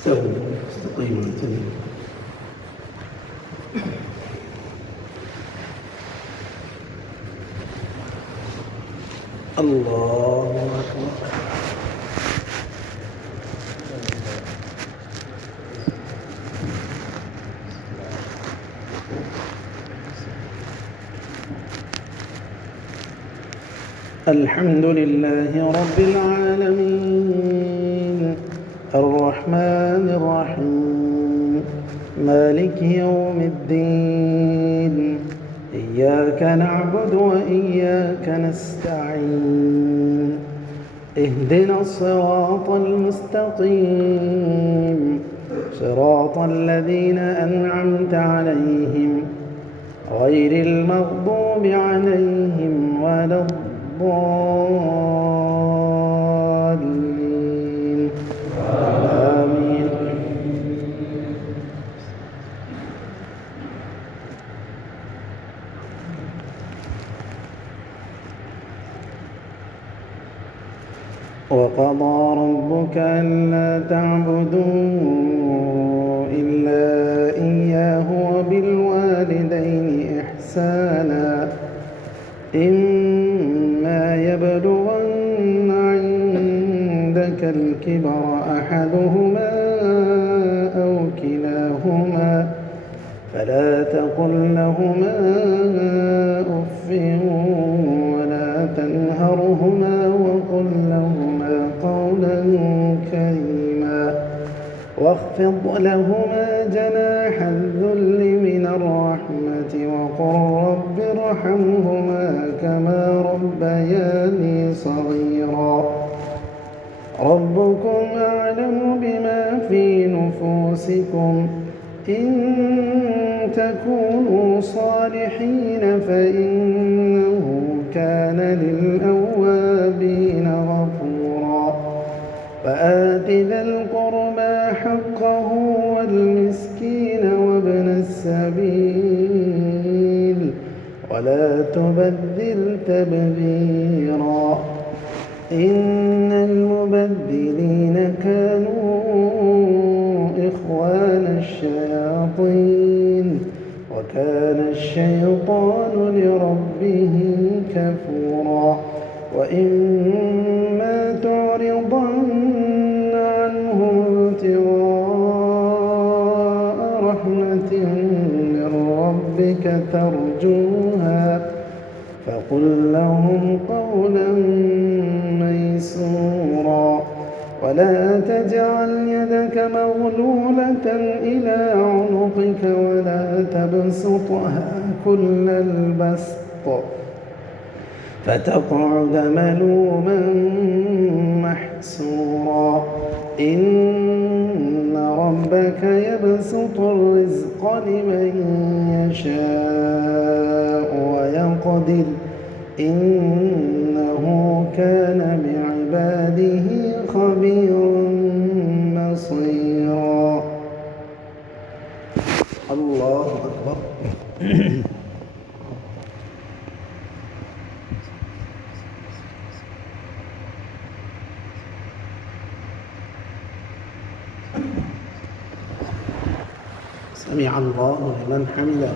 استووا استقيموا اعتدلوا. الله أكبر. الحمد لله رب العالمين الرحمن الرحيم مالك يوم الدين إياك نعبد وإياك نستعين اهدنا الصراط المستقيم صراط الذين أنعمت عليهم غير المغضوب عليهم ولا الضالين آمين. وقضى ربك ألا تعبدوا إلا إياه وبالوالدين إحسانا إما يبلغن عندك الكبر أحدهما أو كلاهما فلا تقل لهما أف ولا تنهرهما وقل لهما قولا كريما واخفض لهما جناح الذل من الرحمة وقل رب ارحمهما كما ربياني صغيرا ربكم أعلم بما في نفوسكم إن تكونوا صالحين فإنه كان للأوابين غفورا فآت ذا القربى حقه والمسكين وابن السبيل ولا تبذل تبذيرا إن المبذلين كانوا إخوان الشياطين وكان الشيطان لربه كفورا وإما تعرضن عنهم ابتغاء رحمة من ربك ترجوها فقل لهم قولا ميسورا ولا تجعل يدك مغلولة إلى عنقك ولا تبسطها كل البسط فتقعد ملوما محسورا إن ربك يبسط الرزق لمن يشاء ويقدر إنه كان بعباده خبيرا بصيرا. الله أكبر. سمع الله لمن حمده.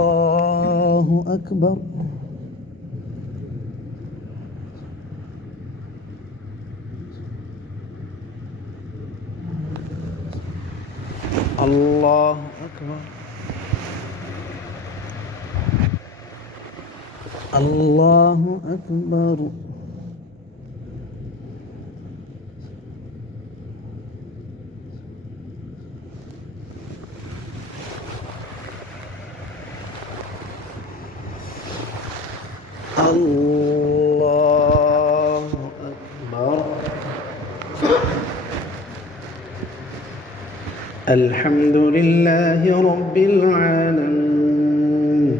الله أكبر. الله أكبر. الله أكبر. الله أكبر. الحمد لله رب العالمين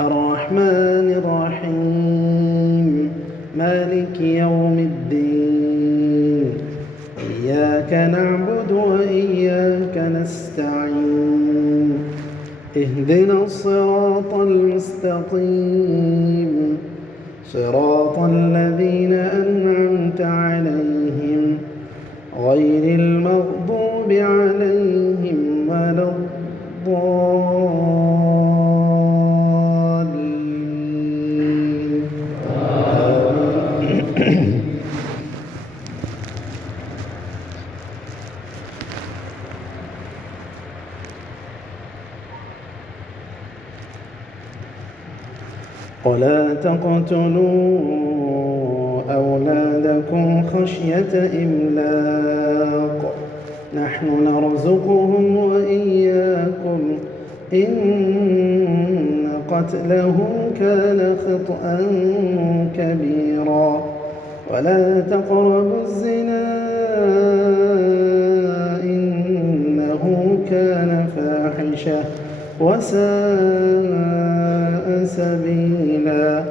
الرحمن الرحيم مالك يوم الدين إياك نعبد وإياك نستعين اهدنا الصراط المستقيم صراط الذين أنعمت عليهم غير المغضوب عليهم ولا الضالين. آمين. ولا تقتلوا أولادكم خشية إملاق نحن نرزقهم وإياكم إن قتلهم كان خطأ كبيرا ولا تقربوا الزنا إنه كان فاحشة وساء سبيلا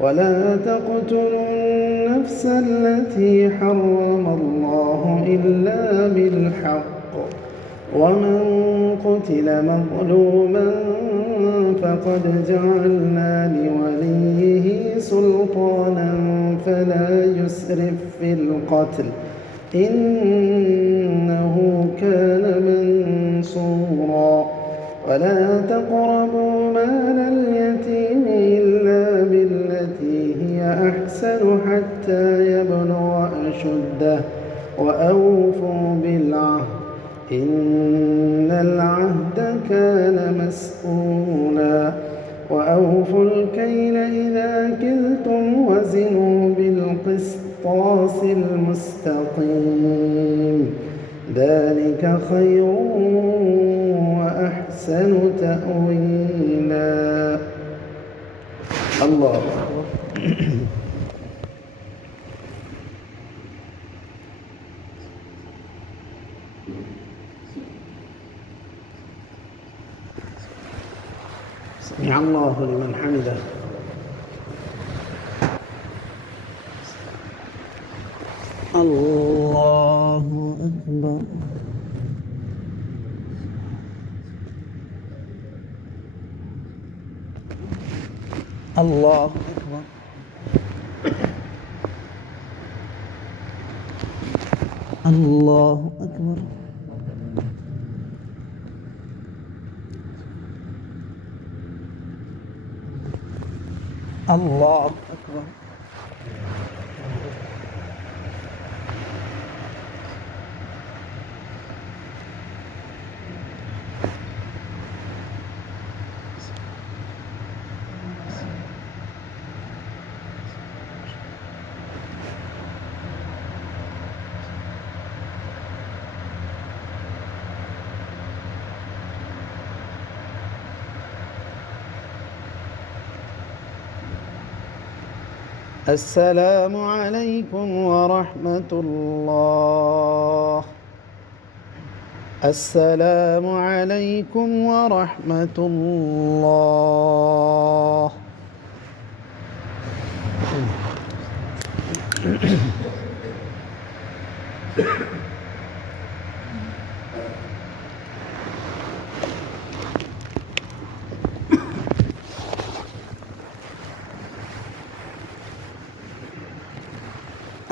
ولا تقتلوا النفس التي حرم الله إلا بالحق ومن قتل مظلوما فقد جعلنا لوليه سلطانا فلا يسرف في القتل إنه كان منصورا ولا تقربوا مال اليتيم إلا بالتي هي أحسن حتى يبلغ أشده وأوفوا بالعهد إن العهد كان مسؤولا وأوفوا الكيل إذا كلتم وزنوا بالقسطاس المستقيم ذلك خير وأحسن تأويلا. الله أكبر. سمع الله لمن حمده. الله أكبر. الله أكبر. الله أكبر. الله أكبر. السلام عليكم ورحمة الله. السلام عليكم ورحمة الله.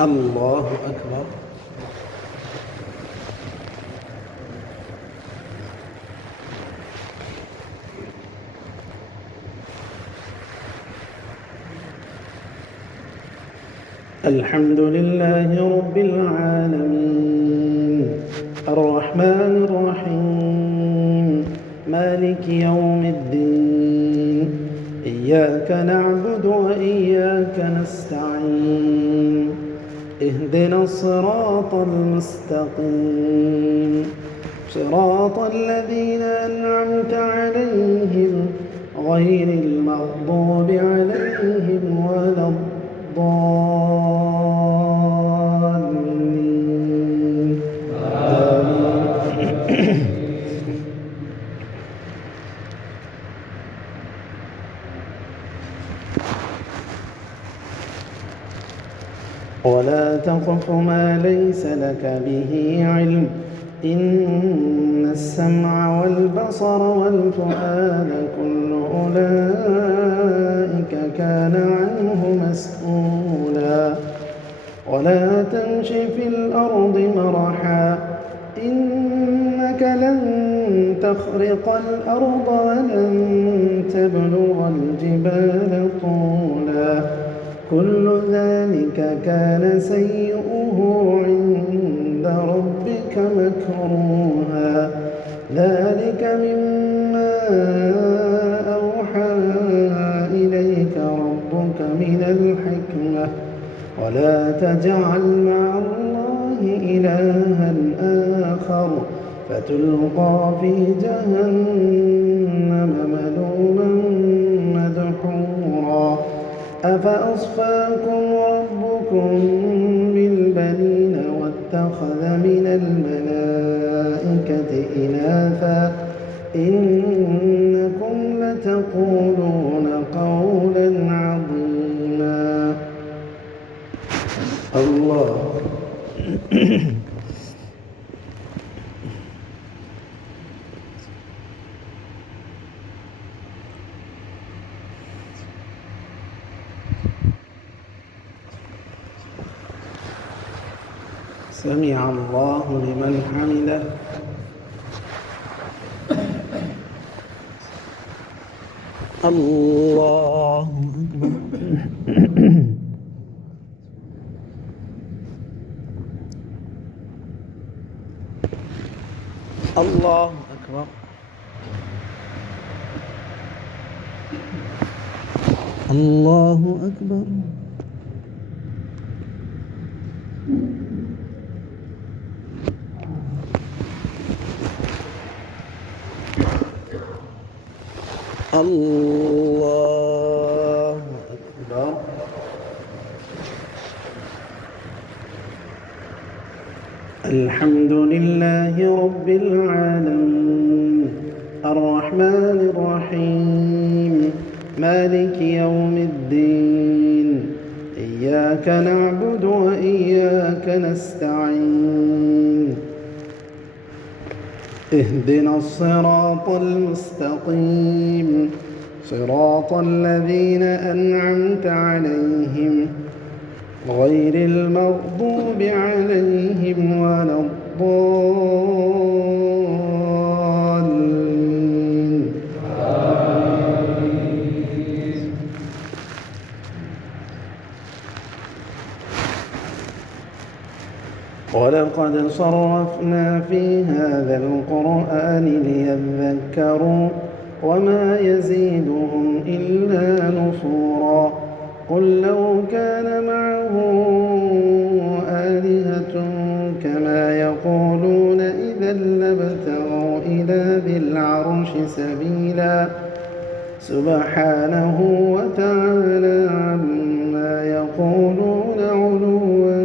الله أكبر. الحمد لله رب العالمين الرحمن الرحيم مالك يوم الدين إياك نعبد وإياك نستعين اهدنا الصراط المستقيم صراط الذين أنعمت عليهم غير المغضوب عليهم ولا الضالين. آمين. ولا تقف ما ليس لك به علم إن السمع والبصر والفؤاد كل أولئك كان عنه مسؤولا ولا تمش في الأرض مرحا إنك لن تخرق الأرض ولن تبلغ الجبال طولا كل ذلك كان سيئه عند ربك مكروها ذلك مما أوحى إليك ربك من الحكمة ولا تجعل مع الله إلها آخر فتلقى في جهنم ملوما مدحورا أفأصفاكم ربكم بالبنين واتخذ من الملائكة إناثا إنكم لتقولون قولا عظيما الله سمع الله لمن حمده الله أكبر الله أكبر الله أكبر الله أكبر الحمد لله رب العالمين الرحمن الرحيم مالك يوم الدين إياك نعبد وإياك نستعين اهدنا الصراط المستقيم صراط الذين أنعمت عليهم غير المغضوب عليهم ولا الضالين ولقد صرفنا في هذا القرآن ليذكروا وما يزيدهم إلا نفورا قل لو كان معه آلهة كما يقولون إذا لابتغوا إلى ذي العرش سبيلا سبحانه وتعالى عما يقولون علوا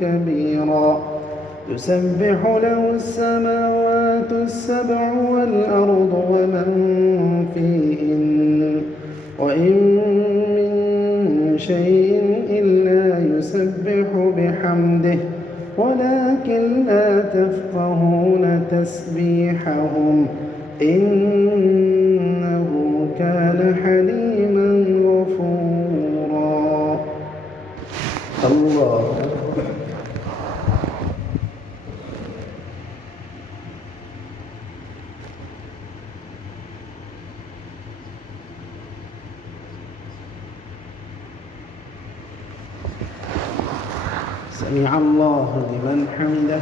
كبيرا يسبح له السماوات السبع والأرض ومن فيهن وإن من شيء إلا يسبح بحمده ولكن لا تفقهون تسبيحهم إنه كان حليما غفورا الله سمع الله لمن حمده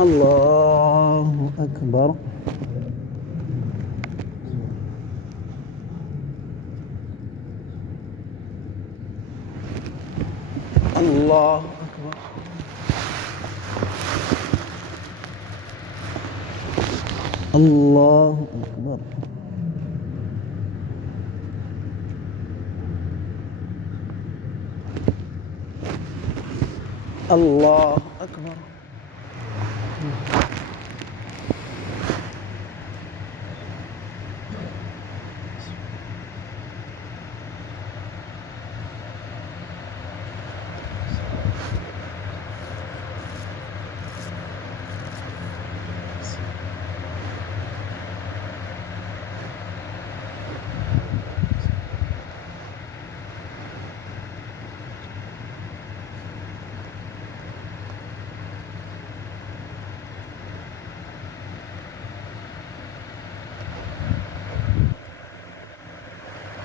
الله أكبر الله أكبر الله أكبر الله أكبر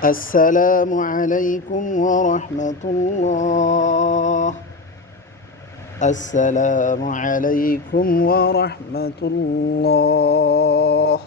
السلام عليكم ورحمة الله. السلام عليكم ورحمة الله.